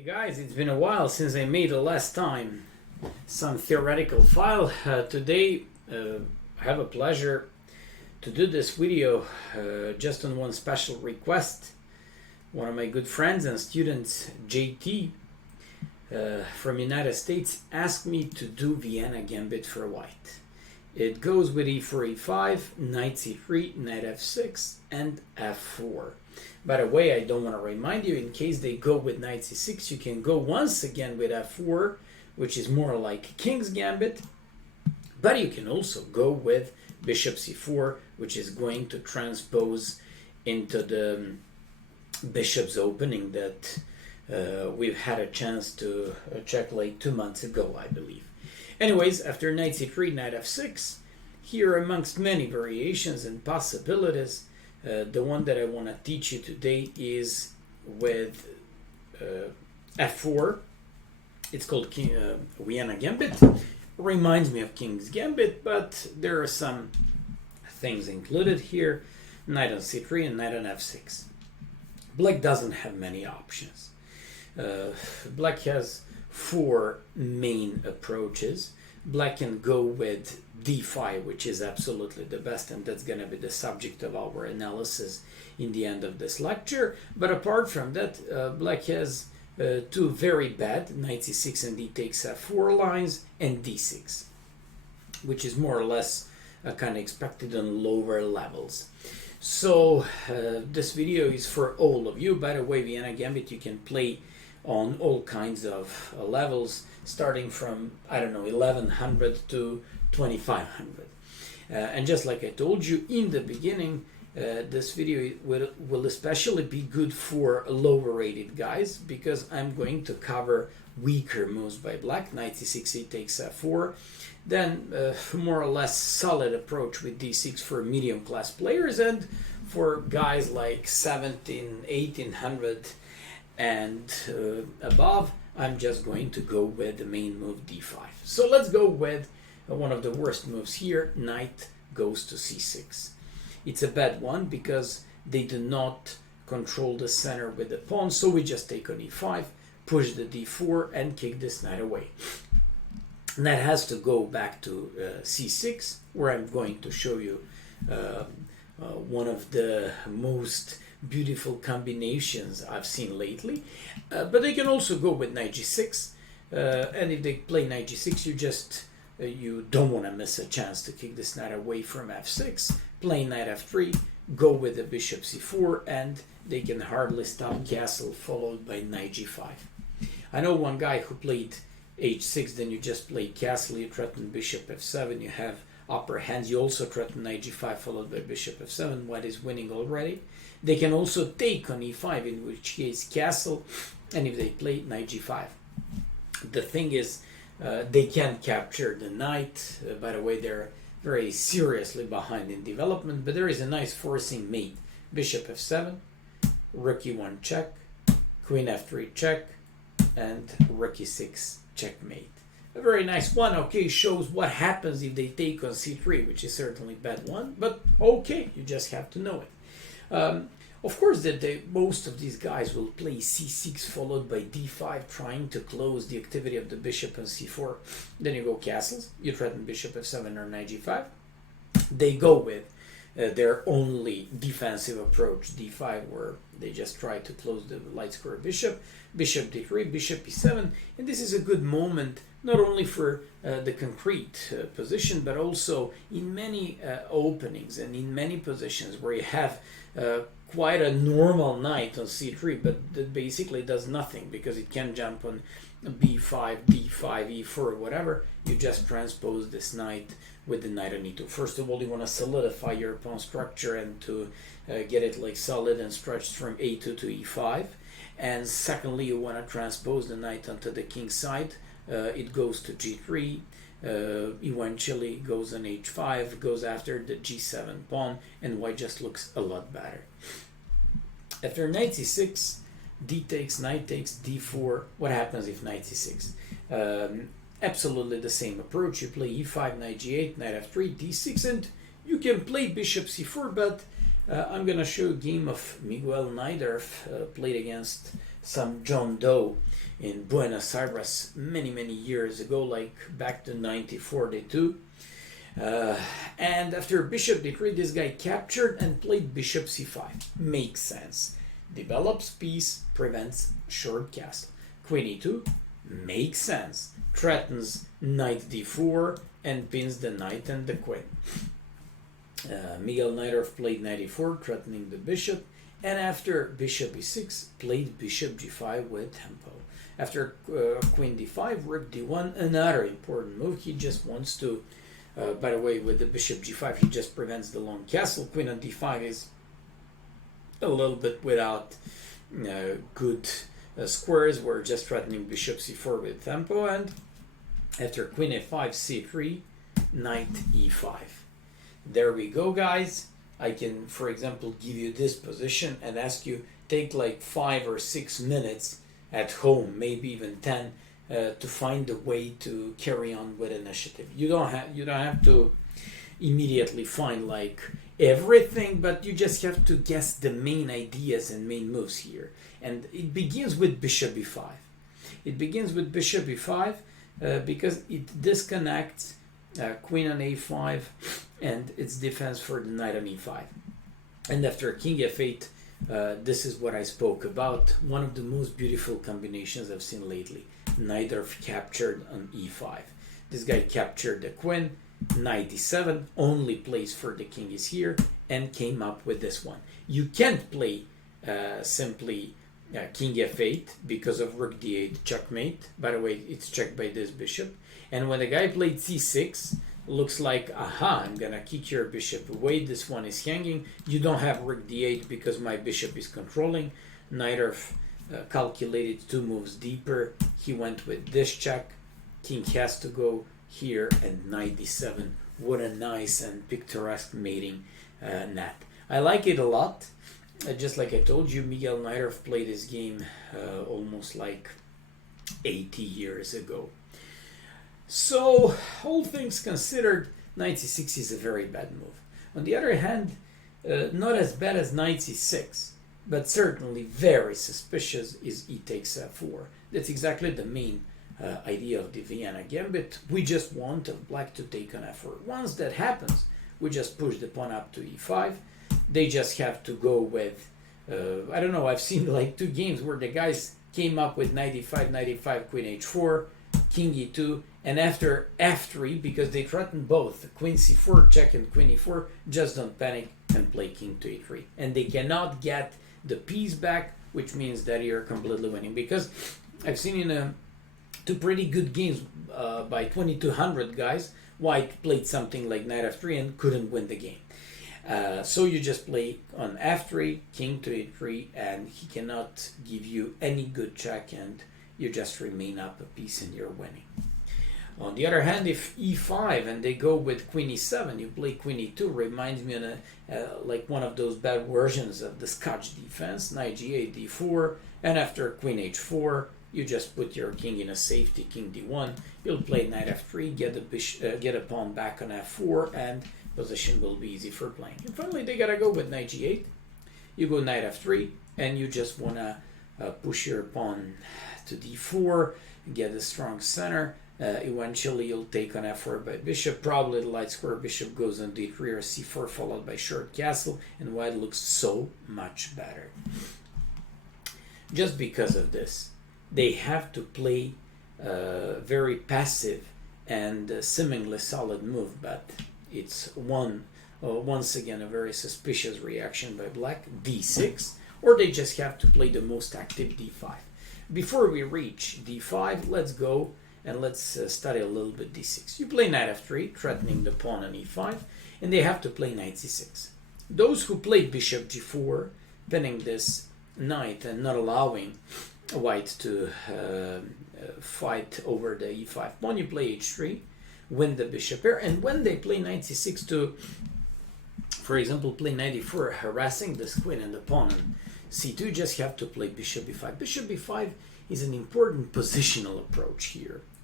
Hey guys, it's been a while since I made a last time some theoretical file. Today I have a pleasure to do this video just on one special request. One of my good friends and students, JT from United States, asked me to do Vienna Gambit for white. It goes with e4, e5, knight c3, knight f6, and f4. By the way, I don't want to remind you, in case they go with knight c6, you can go once again with f4, which is more like King's Gambit. But you can also go with bishop c4, which is going to transpose into the bishop's opening that we've had a chance to check like 2 months ago, I believe. Anyways, after knight c3, knight f6, here amongst many variations and possibilities, the one that I want to teach you today is with f4. It's called Vienna Gambit. Reminds me of King's Gambit, but there are some things included here. Knight on c3 and knight on f6. Black doesn't have many options. Black has 4 main approaches. Black can go with d5, which is absolutely the best, and that's going to be the subject of our analysis in the end of this lecture. But apart from that, Black has 2 very bad, knight c6 and d takes f4 lines, and d6, which is more or less kind of expected on lower levels. So this video is for all of you. By the way, Vienna Gambit you can play on all kinds of levels, starting from, I don't know, 1100 to 2500. And just like I told you in the beginning, this video will especially be good for lower rated guys, because I'm going to cover weaker moves by Black. Knight c6, e takes f4. Then more or less solid approach with d6 for medium class players, and for guys like 1800 and above, I'm just going to go with the main move d5. So let's go with one of the worst moves here. Knight goes to c6. It's a bad one because they do not control the center with the pawn, so we just take on e5, push the d4, and kick this knight away. Knight has to go back to c6, where I'm going to show you one of the most beautiful combinations I've seen lately. But they can also go with knight g6, and if they play knight g6, you don't want to miss a chance to kick this knight away from f6. Play knight f3, go with the bishop c4, and they can hardly stop castle, followed by knight g5. I know one guy who played h6, then you just play castle, you threaten bishop f7, you have upper hands, you also threaten knight g5 followed by bishop f7. White is winning already. They can also take on e5, in which case castle, and if they play knight g5. The thing is, they can't capture the knight. By the way, they're very seriously behind in development, but there is a nice forcing mate. Bishop f7, rook e1 check, queen f3 check, and rook e6 checkmate. A very nice one. Okay, shows what happens if they take on c3, which is certainly a bad one, but okay, you just have to know it. Of course, most of these guys will play c6 followed by d5, trying to close the activity of the bishop on c4. Then you go castles, you threaten bishop f7 or knight g5. They go with their only defensive approach, d5, where they just try to close the light square bishop, bishop d3, bishop e7, and this is a good moment not only for the concrete position, but also in many openings and in many positions where you have quite a normal knight on c3, but that basically does nothing because it can jump on b5, d5, e4, whatever. You just transpose this knight with the knight on e2. First of all, you want to solidify your pawn structure and to get it like solid and stretched from a2 to e5. And secondly, you want to transpose the knight onto the king's side. It goes to g3, eventually goes on h5, goes after the g7 pawn, and white just looks a lot better. After knight c6, d takes, knight takes, d4. What happens if knight c6? Absolutely the same approach. You play e5, knight g8, knight f3, d6, and you can play bishop c4, but I'm gonna show a game of Miguel Najdorf played against some John Doe in Buenos Aires many years ago, like back to 1942. And after bishop d3, this guy captured and played bishop c5. Makes sense. Develops piece, prevents short castle. Queen e2, makes sense. Threatens knight d4 and pins the knight and the queen. Miguel Najdorf played knight e4, threatening the bishop, and after bishop e6, played bishop g5 with tempo. After queen d5, rook d1, another important move. He just wants to, by the way, with the bishop g5, he just prevents the long castle. Queen on d5 is a little bit without good squares. We're just threatening bishop c4 with tempo, and after queen a5, c3, knight e5. There we go, guys. I can, for example, give you this position and ask you take like 5 or 6 minutes at home, maybe even 10, to find a way to carry on with initiative. You don't have to immediately find like everything, but you just have to guess the main ideas and main moves here. And it begins with bishop e5. It begins with bishop e5 because it disconnects queen on a5 and its defense for the knight on e5. And after king f8, this is what I spoke about. One of the most beautiful combinations I've seen lately. Najdorf captured on e5. This guy captured the queen. Knight d7, only place for the king is here, and came up with this one. You can't play simply king f8 because of rook d8 checkmate. By the way, it's checked by this bishop. And when the guy played c6, looks like, aha, I'm gonna kick your bishop away. This one is hanging. You don't have rook d8 because my bishop is controlling. Najdorf calculated 2 moves deeper. He went with this check. King has to go here, and knight d7. What a nice and picturesque mating net. I like it a lot. Just like I told you, Miguel Najdorf played this game almost like 80 years ago. So, all things considered, knight c6 is a very bad move. On the other hand, not as bad as knight c6, but certainly very suspicious is e takes f4. That's exactly the main idea of the Vienna Gambit. We just want black to take on f4. Once that happens, we just push the pawn up to e5. They just have to go with, I don't know, I've seen like 2 games where the guys came up with knight e5, queen h4, king e2, and after f3, because they threaten both queen c4 check and queen e4, just don't panic and play king to e3. And they cannot get the piece back, which means that you're completely winning. Because I've seen in 2 pretty good games by 2200 guys, white played something like knight f3 and couldn't win the game. So you just play on f3, king to e3, and he cannot give you any good check, and you just remain up a piece and you're winning. On the other hand, if e5 and they go with queen e7, you play queen e2, reminds me of like one of those bad versions of the Scotch defense, knight g8, d4, and after queen h4, you just put your king in a safety, king d1, you'll play knight f3, get a pawn back on f4, and position will be easy for playing. And finally, they gotta go with knight g8, you go knight f3, and you just wanna push your pawn to d4, get a strong center. Eventually you'll take on f4 by bishop. Probably the light square bishop goes on d3 or c4 followed by short castle, and white looks so much better. Just because of this, they have to play very passive and seemingly solid move, but it's once again a very suspicious reaction by black, d6, or they just have to play the most active d5. Before we reach d5, let's go and let's study a little bit d6. You play knight f3, threatening the pawn on e5, and they have to play knight c6. Those who play bishop g4, pinning this knight and not allowing white to fight over the e5 pawn, you play h3, win the bishop pair, and when they play knight c6 to, for example, play knight e4, harassing this queen and the pawn on c2, you just have to play bishop e5. Bishop e5 is an important positional approach here.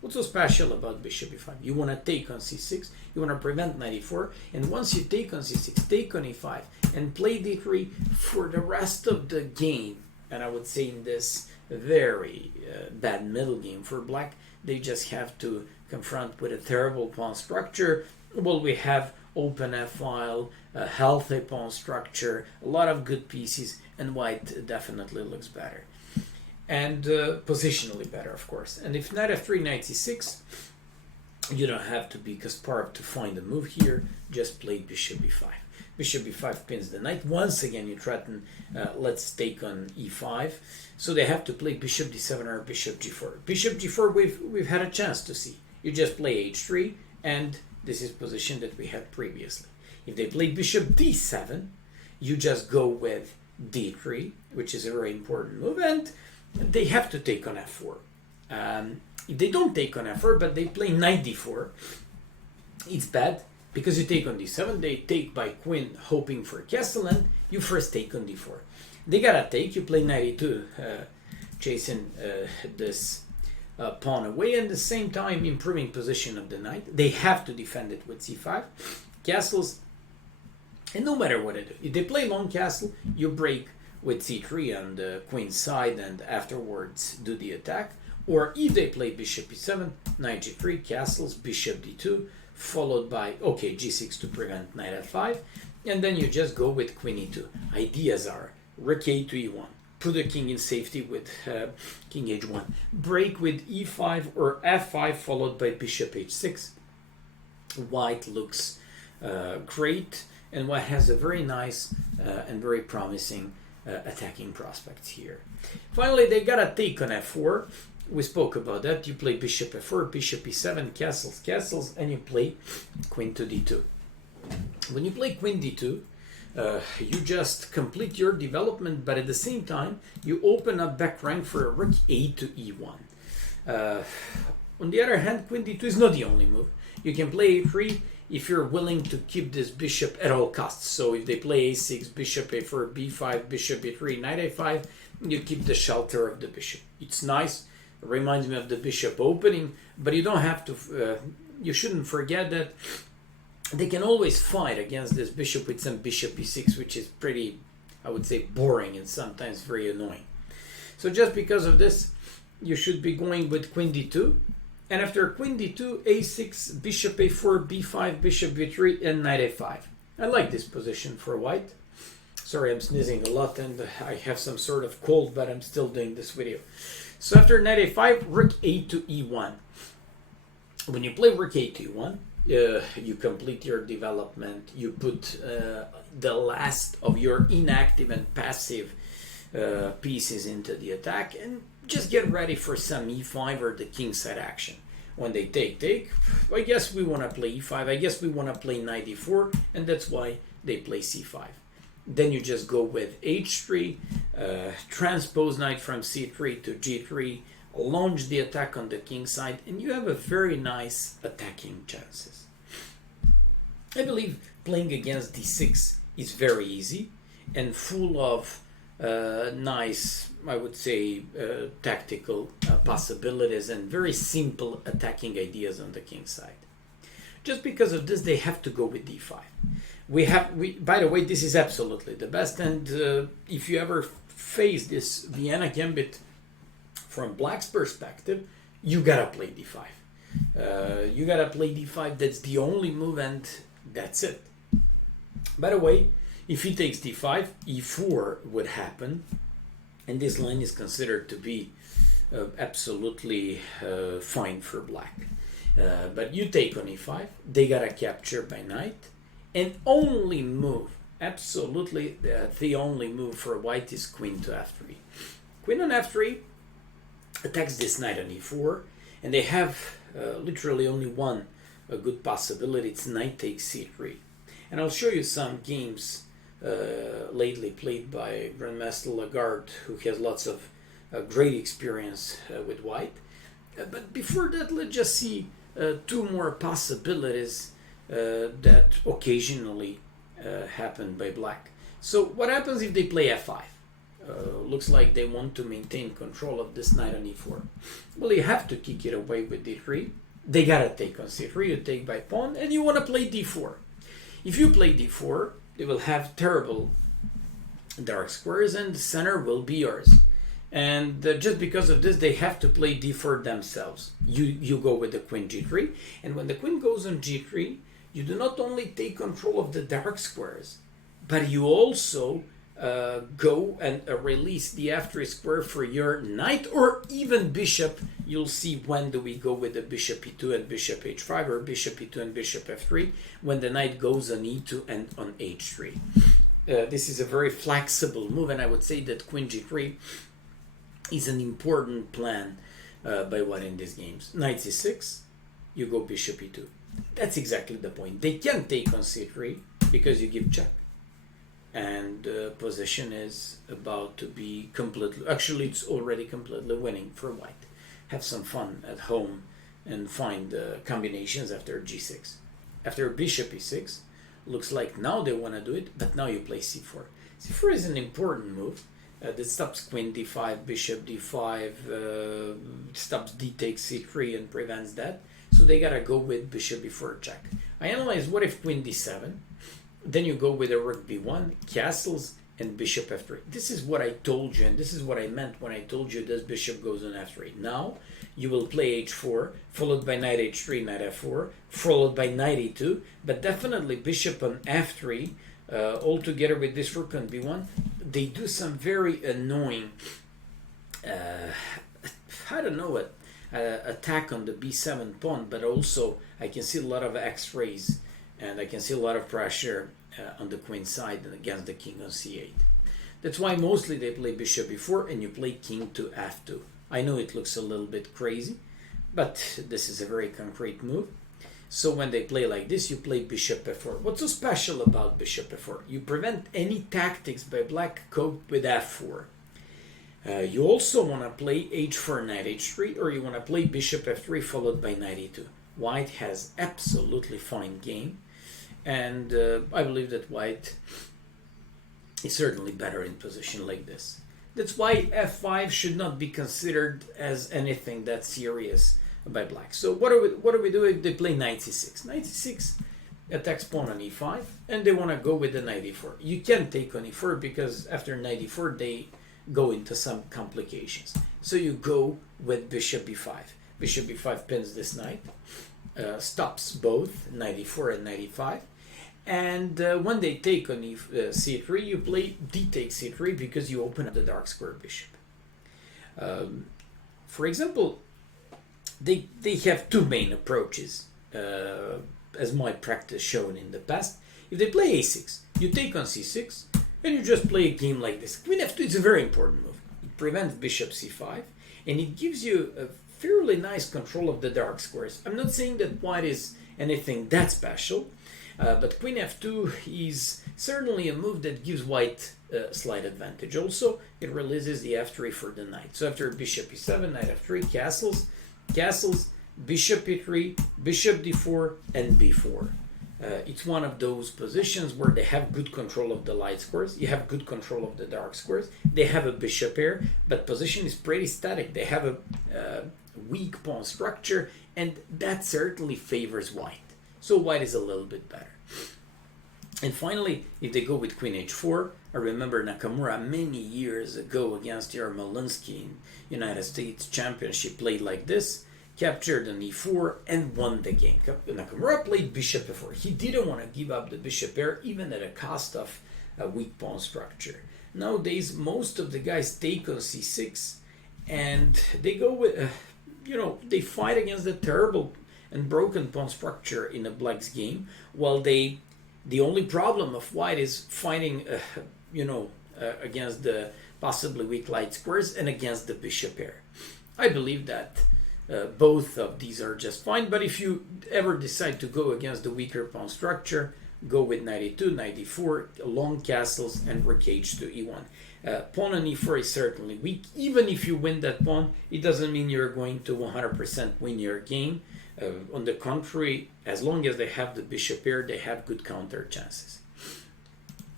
What's so special about bishop e5? You want to take on c6, you want to prevent knight e4, and once you take on c6, take on e5, and play d3 for the rest of the game, and I would say in this very bad middle game for black, they just have to confront with a terrible pawn structure. Well, we have open f-file, a healthy pawn structure, a lot of good pieces, and white definitely looks better. And positionally better, of course. And if knight f3, knight c6, you don't have to be Kasparov to find a move here, just play bishop e5. Bishop e5 pins the knight. Once again, you threaten, let's take on e5. So they have to play bishop d7 or bishop g4. Bishop g4, we've had a chance to see. You just play h3, and this is position that we had previously. If they play bishop d7, you just go with d3, which is a very important move, and they have to take on f4. If they don't take on f4, but they play knight d4, it's bad, because you take on d7, they take by queen, hoping for castle, and you first take on d4. They gotta take, you play knight e2, chasing this pawn away, and at the same time improving position of the knight. They have to defend it with c5, castles, and no matter what they do, if they play long castle, you break with c3 on the queen side and afterwards do the attack. Or if they play bishop e7, knight g3, castles, bishop d2, followed by, okay, g6 to prevent knight f5, and then you just go with queen e2. Ideas are rook a to e1, put the king in safety with king h1, break with e5 or f5 followed by bishop h6. White looks great, and white has a very nice and very promising attacking prospects here. Finally, they gotta take on f4. We spoke about that. You play bishop f4, bishop e7, castles, castles, and you play queen to d2. When you play queen d2, you just complete your development, but at the same time, you open up back rank for a rook a to e1. On the other hand, queen d2 is not the only move. You can play a3 if you're willing to keep this bishop at all costs. So if they play a6, bishop a4, b5, bishop e3, knight a5, you keep the shelter of the bishop. It's nice. It reminds me of the bishop opening, but you don't have to, you shouldn't forget that they can always fight against this bishop with some bishop e6, which is pretty, I would say, boring and sometimes very annoying. So just because of this, you should be going with queen d2. And after queen d2, a6, bishop a4, b5, bishop b3, and knight a5. I like this position for white. Sorry, I'm sneezing a lot and I have some sort of cold, but I'm still doing this video. So after knight a5, rook a to e1. When you play rook a to e1, you complete your development. You put the last of your inactive and passive pieces into the attack, and just get ready for some e5 or the kingside action. When they take, I guess we want to play e5, I guess we want to play knight e4, and that's why they play c5. Then you just go with h3, transpose knight from c3 to g3, launch the attack on the king side, and you have a very nice attacking chances. I believe playing against d6 is very easy and full of nice, I would say, tactical possibilities and very simple attacking ideas on the king side. Just because of this, they have to go with d5. By the way, this is absolutely the best, and if you ever face this Vienna Gambit from black's perspective, you gotta play d5. You gotta play d5, that's the only move, and that's it. By the way, if he takes d5, e4 would happen, and this line is considered to be absolutely fine for black. But you take on e5, they gotta capture by knight, and only move, absolutely the only move for white is queen to f3. Queen on f3 attacks this knight on e4, and they have literally only one good possibility, it's knight takes c3. And I'll show you some games lately played by Grandmaster Lagarde, who has lots of great experience with white. But before that, let's just see two more possibilities that occasionally happen by black. So what happens if they play f5? looks like they want to maintain control of this knight on e4. Well, you have to kick it away with d3. They gotta take on c3, you take by pawn, and you want to play d4. If you play d4, they will have terrible dark squares, and the center will be yours. And just because of this, they have to play d4 themselves. You go with the queen g3, and when the queen goes on g3, you do not only take control of the dark squares, but you also go and release the f3 square for your knight, or even bishop. You'll see when do we go with the bishop e2 and bishop h5, or bishop e2 and bishop f3, when the knight goes on e2 and on h3. This is a very flexible move, and I would say that queen g3 is an important plan by white in these games. Knight c6, you go bishop e2. That's exactly the point. They can take on c3 because you give check. And position is about to be completely, actually it's already completely winning for white. Have some fun at home and find combinations after g6. After bishop e6, looks like now they want to do it, but now you play c4. c4 is an important move. That stops queen d5, bishop d5, stops d takes c3 and prevents that. So they gotta go with bishop b4 check. I analyze what if queen d7, then you go with a rook b1, castles, and bishop f3. This is what I told you, and this is what I meant when I told you this bishop goes on f3. Now you will play h4, followed by knight h3, knight f4, followed by knight e2, but definitely bishop on f3, all together with this rook on b1. They do some very annoying, I don't know what, attack on the b7 pawn, but also I can see a lot of x-rays, and I can see a lot of pressure on the queen side and against the king on c8. That's why mostly they play bishop b4 and you play king to f2. I know it looks a little bit crazy, but this is a very concrete move. So when they play like this, you play bishop f4. What's so special about bishop f4? You prevent any tactics by black cope with f4. You also want to play h4, knight h3, or you want to play bishop f3 followed by knight e2. White has absolutely fine game, and I believe that white is certainly better in position like this. That's why f5 should not be considered as anything that serious by black. So what do we do? They play knight c6. Knight c6 attacks pawn on e5, and they want to go with the knight e4. You can take on e4 because after knight e4 they go into some complications. So you go with bishop b5. Bishop b5 pins this knight, stops both knight e4 and knight e5. And when they take on c3, you play d takes c3 because you open up the dark square bishop. For example, they have two main approaches, as my practice shown in the past. If they play a6, you take on c6, and you just play a game like this. Queen f2 is a very important move. It prevents bishop c5, and it gives you a fairly nice control of the dark squares. I'm not saying that white is anything that special, but queen f2 is certainly a move that gives white a slight advantage. Also, it releases the f3 for the knight. So after bishop e7, knight f3, castles, bishop e3, bishop d4, and b4. It's one of those positions where they have good control of the light squares. You have good control of the dark squares. They have a bishop pair, but position is pretty static. They have a weak pawn structure, and that certainly favors white. So white is a little bit better. And finally, if they go with queen h4, I remember Nakamura many years ago against Yarmolinsky in United States Championship played like this, captured an e4 and won the game. Nakamura played bishop f4. He didn't want to give up the bishop pair even at a cost of a weak pawn structure. Nowadays, most of the guys take on c6 and they go with, they fight against the terrible and broken pawn structure in a black's game, while the only problem of white is fighting, against the possibly weak light squares and against the bishop pair. I believe that both of these are just fine, but if you ever decide to go against the weaker pawn structure, go with knight e2, knight e4, long castles, and rook h2, e1. Pawn on e4 is certainly weak. Even if you win that pawn, it doesn't mean you're going to 100% win your game. On the contrary, as long as they have the bishop pair, they have good counter chances.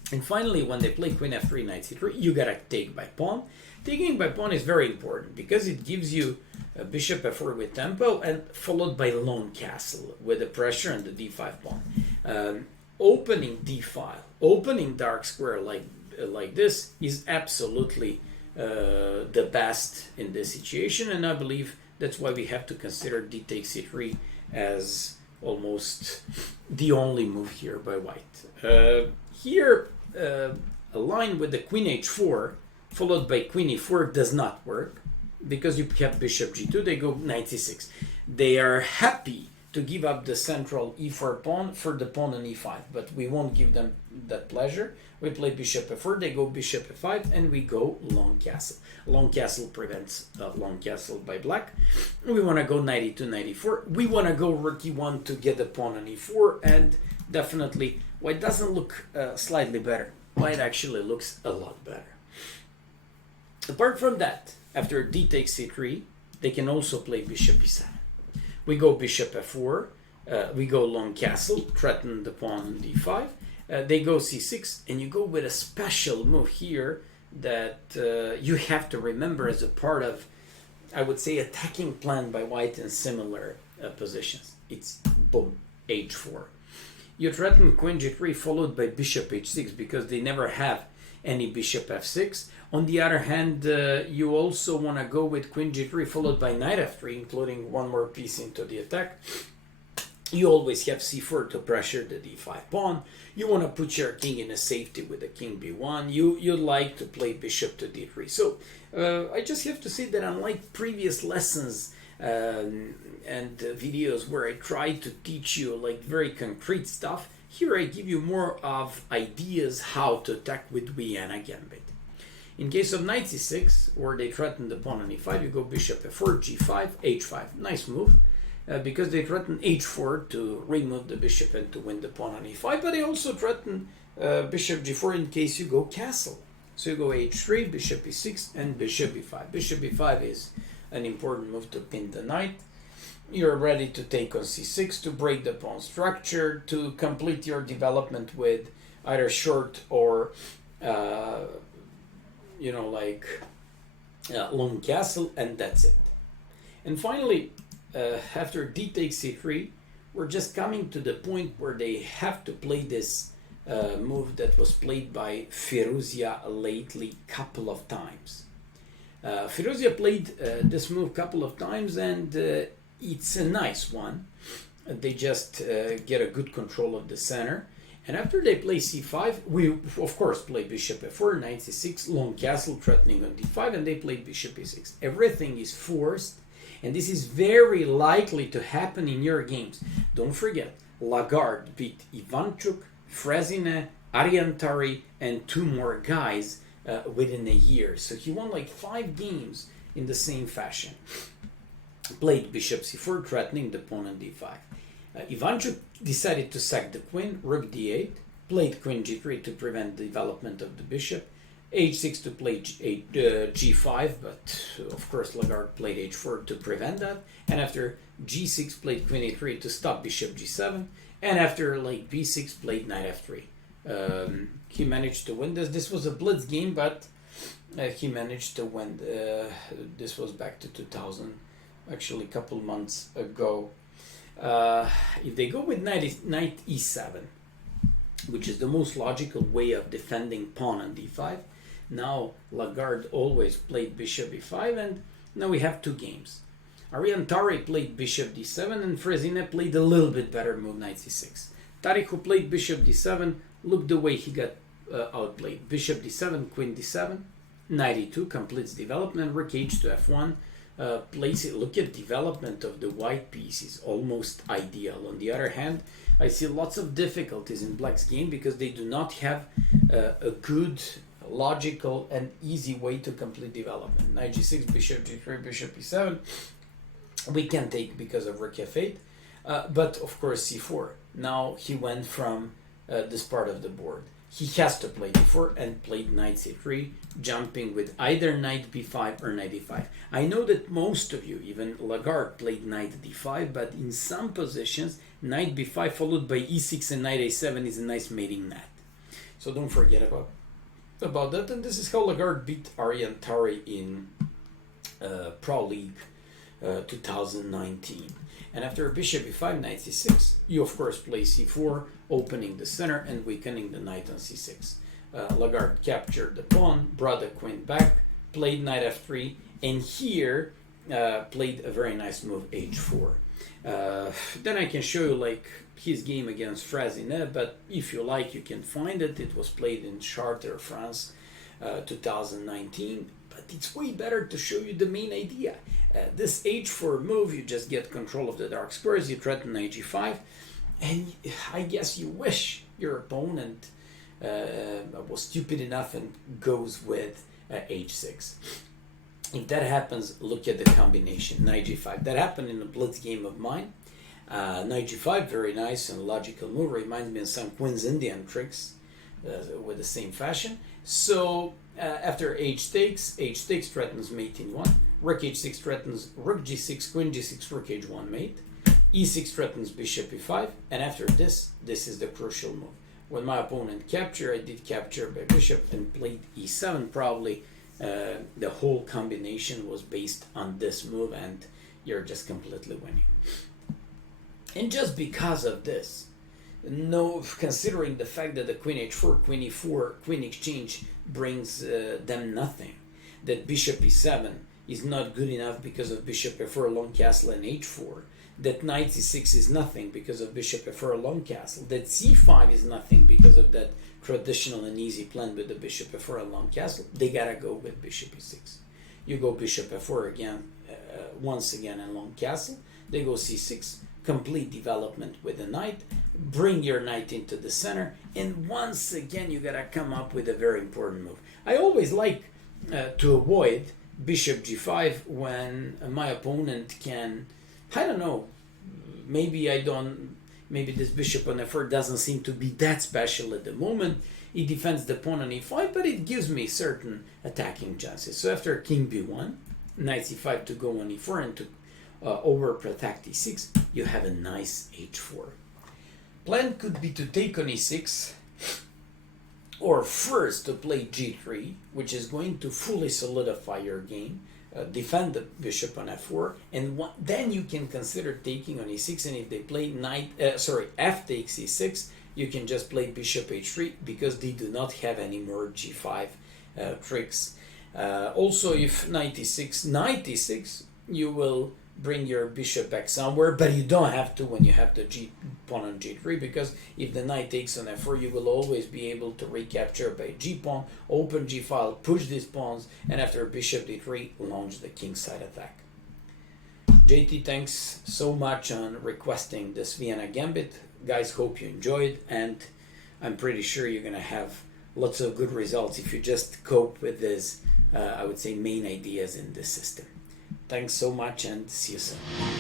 And finally, when they play queen f3, knight c3, you gotta take by pawn. Taking by pawn is very important because it gives you a bishop f4 with tempo and followed by lone castle with the pressure and the d5 pawn. Opening d file, opening dark square like this is absolutely the best in this situation, and I believe that's why we have to consider d takes c3 as almost the only move here by white. Here, a line with the queen h4 followed by queen e4 does not work because you have bishop g2, they go knight c6. They are happy to give up the central e4 pawn for the pawn on e5, but we won't give them that pleasure. We play bishop f4, they go bishop f5, and we go long castle. Long castle prevents long castle by black. We want to go knight e2, knight e4. We want to go rook e1 to get the pawn on e4, and definitely white doesn't look slightly better. White actually looks a lot better. Apart from that, after d takes c3, they can also play bishop e7. We go bishop f4, we go long castle, threaten the pawn on d5. They go c6, and you go with a special move here that you have to remember as a part of, I would say, attacking plan by white in similar positions. It's boom, h4. You threaten queen g3 followed by bishop h6 because they never have any bishop f6. On the other hand, you also want to go with queen g3 followed by knight f3, including one more piece into the attack. You always have c4 to pressure the d5 pawn. You want to put your king in a safety with the king b1. You like to play bishop to d3. So I just have to say that unlike previous lessons and videos where I try to teach you like very concrete stuff, here I give you more of ideas how to attack with Vienna Gambit. In case of knight c6, where they threaten the pawn on e5, you go bishop f4, g5, h5. Nice move, because they threaten h4 to remove the bishop and to win the pawn on e5, but they also threaten bishop g4 in case you go castle. So you go h3, bishop e6, and bishop e5. Bishop e5 is an important move to pin the knight. You're ready to take on c6 to break the pawn structure, to complete your development with either short or long castle, and that's it. And finally, after d takes c3, we're just coming to the point where they have to play this move that was played by Firuzia lately couple of times. Firuzia played this move couple of times, and it's a nice one. They just get a good control of the center. And after they play c5, we of course play bishop f4, knight c6, long castle threatening on d5, and they play bishop e6. Everything is forced, and this is very likely to happen in your games. Don't forget, Lagarde beat Ivanchuk, Frezina, Ariantari, and 2 more guys within a year. So he won like 5 games in the same fashion. Played bishop c4, threatening the pawn on d5. Ivanchuk decided to sack the queen, rook d8, played queen g3 to prevent the development of the bishop, h6 to play g5, but of course Lagarde played h4 to prevent that, and after g6 played queen e3 to stop bishop g7, and after like b6 played knight f3. He managed to win this. This was a blitz game, but he managed to win. This was back to 2000, actually a couple months ago. If they go with knight e7, which is the most logical way of defending pawn on d5, now Lagarde always played bishop e5, and now we have 2 games. Ariantari played bishop d7, and Frezina played a little bit better move, knight c6. Tariq, who played bishop d7, look the way he got outplayed. Bishop d7, queen d7, knight e2 completes development, rook h to f1. Place it. Look at development of the white piece is almost ideal. On the other hand, I see lots of difficulties in black's game because they do not have a good, logical, and easy way to complete development. Knight g6, bishop g3, bishop e7. We can take because of rook f8, but of course c4. Now he went from this part of the board. He has to play d4 and played knight c3, jumping with either knight b5 or knight e5. I know that most of you, even Lagarde, played knight d5, but in some positions, knight b5 followed by e6 and knight a7 is a nice mating net. So don't forget about that. And this is how Lagarde beat Ariane Tari in Pro League 2019. And after bishop e5, knight c6, you of course play c4, opening the center and weakening the knight on c6. Lagarde captured the pawn, brought the queen back, played knight f3, and here played a very nice move, h4. Then I can show you like his game against Frazinet, but if you like, you can find it. It was played in Chartres, France, 2019. But it's way better to show you the main idea. This h4 move, you just get control of the dark squares, you threaten knight g5, and I guess you wish your opponent was stupid enough and goes with h6. If that happens, look at the combination, knight g5. That happened in a blitz game of mine. Knight g5, very nice and logical move. Reminds me of some Queen's Indian tricks with the same fashion. So after h takes threatens mate in 1. Rook h6 threatens rook g6, queen g6, rook h1 mate. e6 threatens bishop e5. And after this is the crucial move. When my opponent captured, I did capture by bishop and played e7 probably. The whole combination was based on this move and you're just completely winning. And just because of this, considering the fact that the queen h4, queen e4, queen exchange brings them nothing, that bishop e7 is not good enough because of bishop f4, long castle, and h4, that knight c6 is nothing because of bishop f4, long castle, that c5 is nothing because of that traditional and easy plan with the bishop f4 and long castle, they gotta go with bishop e6. You go bishop f4 again, once again, and long castle. They go c6, complete development with the knight, bring your knight into the center, and once again you gotta come up with a very important move. I always like to avoid bishop g5 when my opponent can, I don't know, maybe this bishop on f4 doesn't seem to be that special at the moment. It defends the pawn on e5, but it gives me certain attacking chances. So after king b1, knight c5 to go on e4 and to overprotect e6, you have a nice h4. Plan could be to take on e6, or first to play g3, which is going to fully solidify your game, defend the bishop on f4, and then you can consider taking on e6. And if they play f takes e6, you can just play bishop h3 because they do not have any more g5 tricks. Also, if knight e6, you will bring your bishop back somewhere, but you don't have to when you have the pawn on g3, because if the knight takes on f4, you will always be able to recapture by g-pawn, open g-file, push these pawns, and after bishop d3, launch the kingside attack. JT, thanks so much on requesting this Vienna Gambit. Guys, hope you enjoyed, and I'm pretty sure you're going to have lots of good results if you just cope with this, I would say, main ideas in this system. Thanks so much and see you soon.